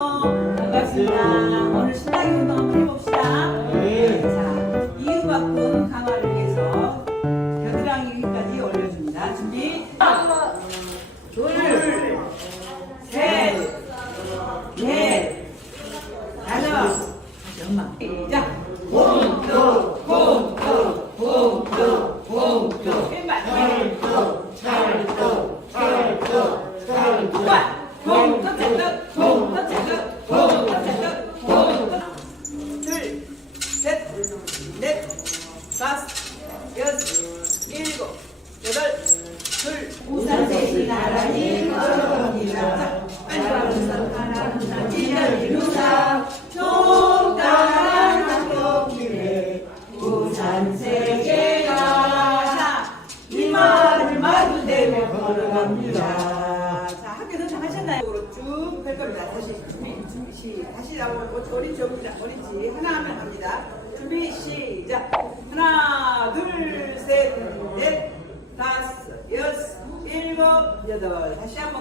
반갑습니다. 오늘 신나게 운동 한번 해봅시다. 자, 이음바쁜 강화를 위해서 겨드랑이 위까지 올려줍니다. 준비. 하나, 둘, 셋, 넷, 다섯. 엄마. 시작. 홈트, 홈트, 홈트, 홈트. 여섯, 일곱, 여덟, 둘. 우산 셋이 나란히 걸어갑니다. 우산 하나, 지연이 누사, 총따라 한국길에 우산 세 개가 자, 이마를 마주 대며 걸어갑니다. 자, 학교 도착하셨나요? 으로 쭉할 겁니다. 다시 준비, 준비, 시, 다시 나오고 어리지 옵니다. 어리지 하나 하면 갑니다. 준비, 시작. 하나, 둘, 셋, 넷, 다섯, 여섯, 일곱, 여덟. 다시 한번.